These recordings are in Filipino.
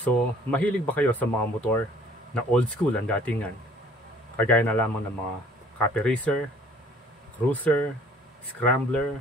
So, mahilig ba kayo sa mga motor na old school ang datingan? Kagaya na lamang ng mga copy racer, cruiser, scrambler,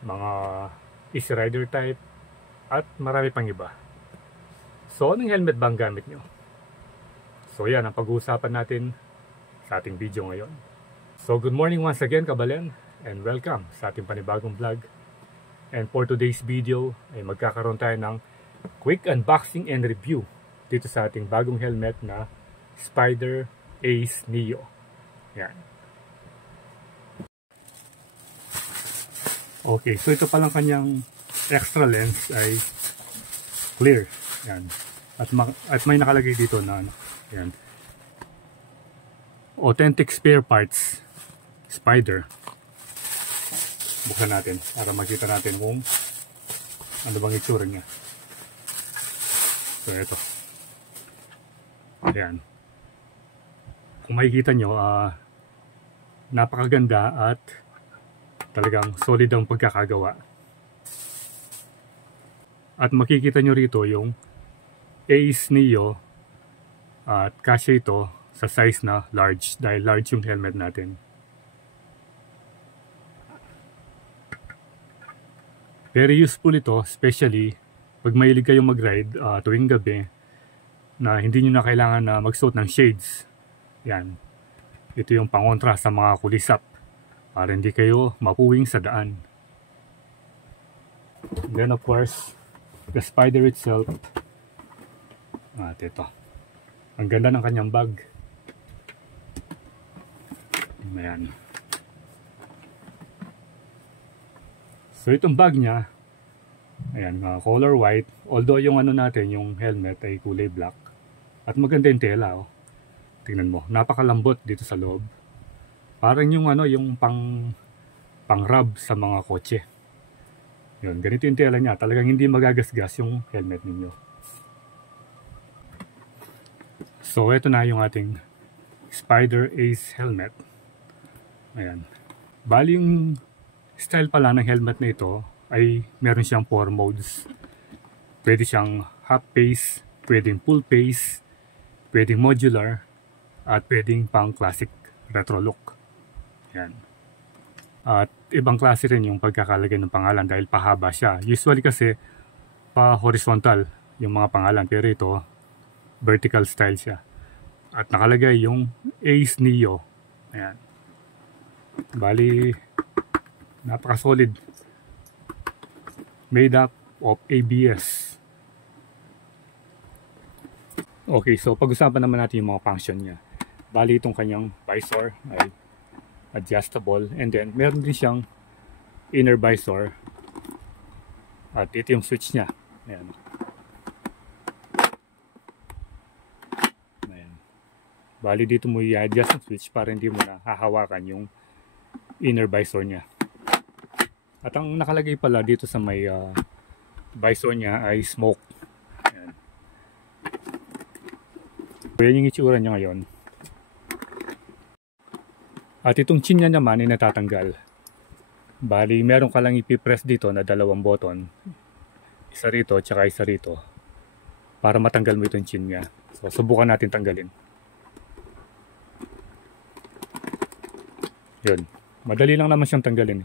mga easy rider type, at marami pang iba. So, anong helmet ba ang gamit nyo? So, yan ang pag-uusapan natin sa ating video ngayon. So, good morning once again, Kabalen, and welcome sa ating panibagong vlog. And for today's video, ay magkakaroon tayo ng quick unboxing and review dito sa ating bagong helmet na Spyder Ace Neo. Yan. Okay, so ito palang kanyang extra lens ay clear. Yan. At may nakalagay dito na yan. Authentic spare parts Spyder. Buksan natin para makita natin kung ano bang itsura niya. So ito. Ayan. Kung makikita nyo, napakaganda at talagang solid ang pagkakagawa. At makikita nyo rito yung Ace Neo at kasya ito sa size na large dahil large yung helmet natin. Very useful ito, especially pag mahilig kayong mag-ride tuwing gabi na hindi nyo na kailangan na magsuot ng shades. Yan. Ito yung pangontra sa mga kulisap para hindi kayo mapuwing sa daan. And then of course, the Spyder itself. At ito. Ang ganda ng kanyang bag. Ayan. So itong bag niya, ayan, color white. Although yung ano natin, yung helmet ay kulay black. At maganda yung tela, oh. Tingnan mo, napakalambot dito sa loob. Parang yung ano, yung pang-rub sa mga kotse. Yun, ganito yung tela niya. Talagang hindi magagasgas yung helmet ninyo. So ito na yung ating Spyder Ace helmet. Ayan. Bali yung style pala ng helmet na ito ay meron siyang 4 modes. Pwede siyang half face, pwedeng full face, pwedeng modular, at pwedeng pang classic retro look. Yan. At ibang klase rin yung pagkakalagay ng pangalan dahil pahaba siya. Usually kasi pa horizontal yung mga pangalan, pero ito vertical style siya. At nakalagay yung Ace Neo. Ayan. Bali napaka solid. Made up of ABS. Okay, so pag-usapan naman natin yung mga function niya. Bali itong kanyang visor ay adjustable, and then meron din siyang inner visor. At ito yung switch niya. Ayan. Ayan. Bali dito mo i-adjust ang switch para hindi mo na hahawakan yung inner visor niya. At ang nakalagay pala dito sa may visor niya ay smoke. Ayan. So yan yung itsura niya ngayon. At itong chin niya naman ay natatanggal. Bali meron ka lang ipipress dito na 2 button. Isa rito at saka isa rito. Para matanggal mo itong chin niya. So subukan natin tanggalin. Yun. Madali lang naman siyang tanggalin.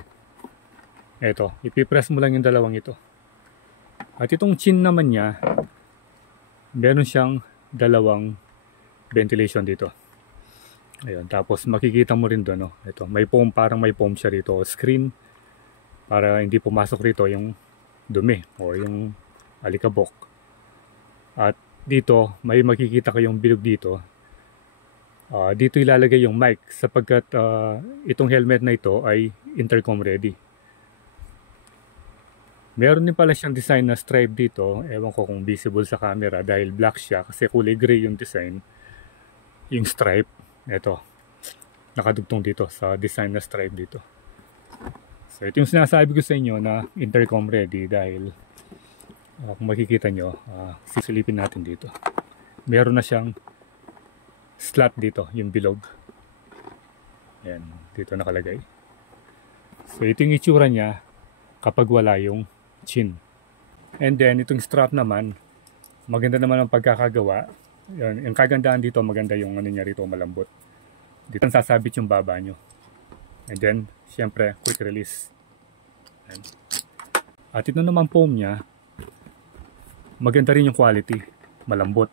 Eto, ipipress mo lang yung 2 ito. At itong chin naman niya, meron siyang 2 ventilation dito. Ayun, tapos makikita mo rin doon, no? Ito, may foam, parang may foam siya rito, screen, para hindi pumasok rito yung dumi o yung alikabok. At dito, may makikita kayong bilog dito. Dito ilalagay yung mic sapagkat itong helmet na ito ay intercom ready. Meron din pala siyang design na stripe dito. Ewan ko kung visible sa camera dahil black siya kasi kulay gray yung design. Yung stripe, ito, nakadugtong dito sa design na stripe dito. So ito yung sinasabi ko sa inyo na intercom ready dahil kung makikita nyo, sisilipin natin dito. Meron na siyang slot dito, yung bilog. Ayan, dito nakalagay. So ito yung itsura niya kapag wala yung chin. And then itong strap naman, Maganda naman ang pagkakagawa. Yan, yung kagandahan dito, maganda yung ano niya rito, malambot. Dito sasabit yung baba nyo. And then, syempre, quick release. Yan. At ito naman foam niya, maganda rin yung quality, malambot.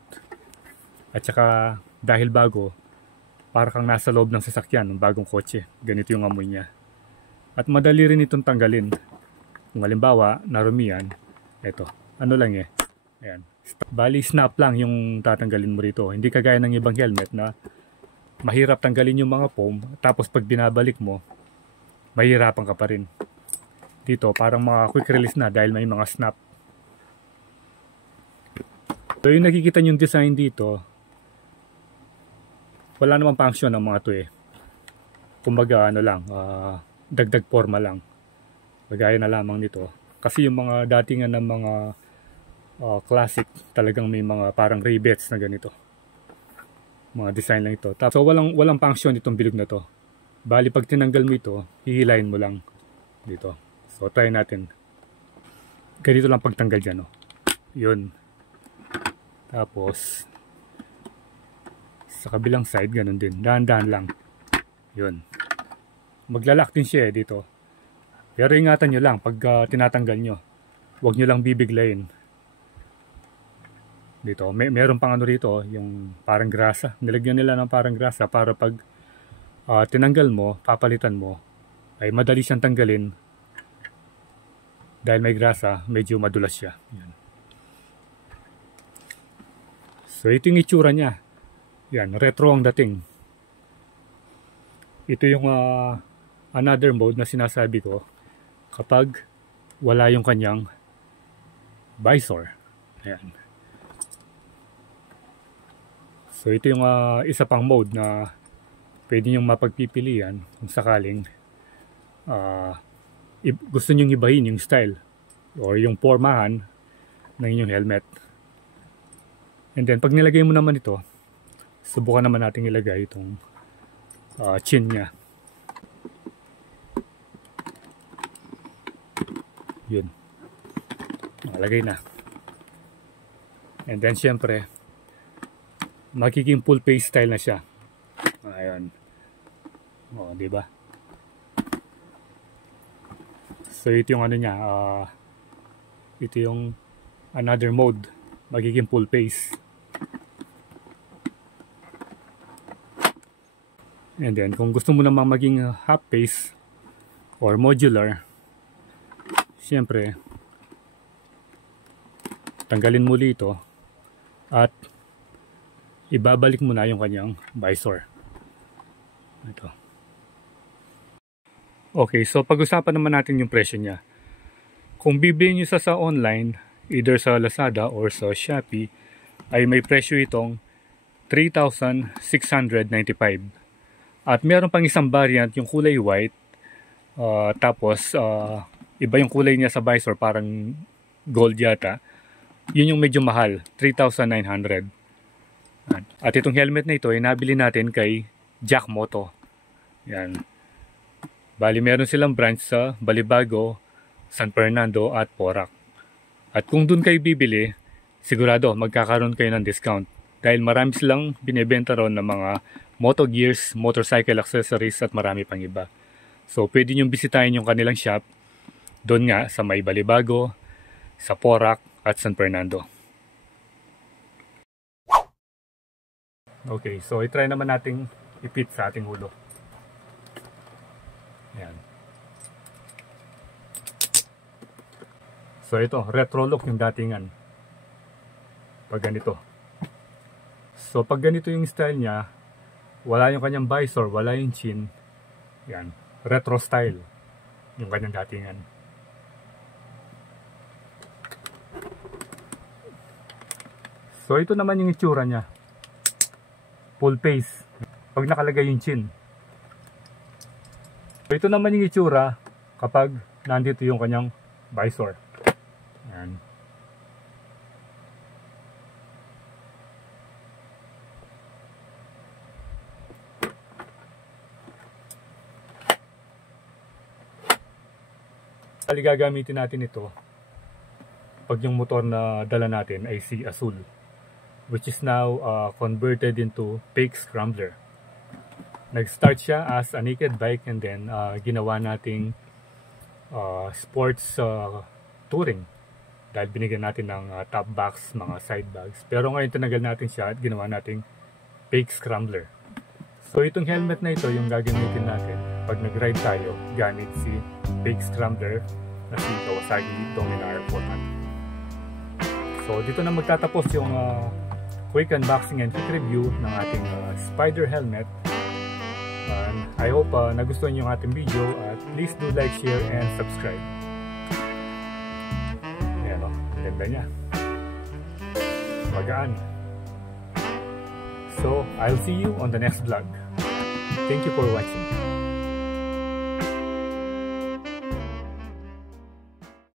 At saka, dahil bago, para kang nasa loob ng sasakyan, ng bagong kotse. Ganito yung amoy niya. At madali rin itong tanggalin. Kung halimbawa, narumian, eto, ano lang eh. Ayan. Bali, snap lang yung tatanggalin mo rito. Hindi kagaya ng ibang helmet na mahirap tanggalin yung mga foam. Tapos pag binabalik mo, mahirapan ka pa rin. Dito, parang mga quick release na dahil may mga snap. So yung nakikita yung design dito, wala namang function ng mga to eh. Kumbaga ano lang, dagdag forma lang. Bagay na lamang nito. Kasi yung mga datingan ng mga classic, talagang may mga parang rivets na ganito. Mga design lang ito. So walang function itong bilog na to. Bali pag tinanggal mo ito, hihilahin mo lang dito. So try natin. Ganito lang pagtanggal dyan. Oh. Yun. Tapos sa kabilang side, ganun din. Dahan-dahan lang. Yun. Maglalak din siya dito. Pero ingatan nyo lang pag tinatanggal nyo. Huwag nyo lang bibiglayin. Dito. Meron pang ano rito, yung parang grasa. Nilagyan nila ng parang grasa para pag tinanggal mo, papalitan mo, ay madali siyang tanggalin. Dahil may grasa, medyo madulas siya. Yan. So ito yung itsura niya. Yan, retro ang dating. Ito yung another mode na sinasabi ko kapag wala yung kanyang visor. Ayan. So ito yung isa pang mode na pwede nyong mapagpipilian kung sakaling gusto nyong ibahin yung style or yung pormahan ng inyong helmet. And then pag nilagay mo naman ito, subukan naman natin ilagay itong chin niya. Yun. Malagay na. And then syempre, magiging full face style na siya. Ayan. O, diba? So ito yung ano niya, ito yung another mode, magiging full face. And then kung gusto mo namang maging half face or modular, syempre tanggalin mo ito at ibabalik mo na yung kanyang visor. Ito. Okay, so pag-usapan naman natin yung presyo niya. Kung bibili nyo sa online, either sa Lazada or sa Shopee, ay may presyo itong 3,695. At meron pang isang variant, yung kulay white. Tapos, iba yung kulay niya sa visor, parang gold yata. Yun yung medyo mahal, 3,900. At itong helmet na ito ay nabili natin kay Jack Moto. Yan. Bali, meron silang branch sa Balibago, San Fernando at Porac. At kung dun kayo bibili, sigurado magkakaroon kayo ng discount. Dahil marami silang binibenta ron ng mga moto gears, motorcycle accessories at marami pang iba. So pwede nyo bisitahin yung kanilang shop doon nga sa may Balibago, sa Porac at San Fernando. Okay, so i-try naman nating ipit sa ating ulo. Ayan. So ito, retro look yung datingan. Pag ganito. So pag ganito yung style niya, wala yung kanyang visor, wala yung chin. Yan, retro style yung kanyang datingan. So ito naman yung itsura niya. Full face. Pag nakalagay yung chin. So ito naman yung itsura kapag nandito yung kanyang visor. Yan. Gagamitin natin ito pag yung motor na dala natin ay si Azul. which is now converted into fake scrambler. Nag-start siya as a naked bike and then ginawa nating sports touring dahil binigyan natin ng top box, mga side bags. Pero ngayon tinagal natin siya at ginawa nating fake scrambler. So itong helmet na ito yung gagamitin natin pag nag-ride tayo gamit si fake scrambler na si Kawasaki Dominar 400. So dito na magtatapos yung quick unboxing and quick review ng ating Spyder helmet. And I hope nagustuhan nyo yung ating video at please do like, share, and subscribe. Ayan o, ganda niya. Magaan. So, I'll see you on the next vlog. Thank you for watching.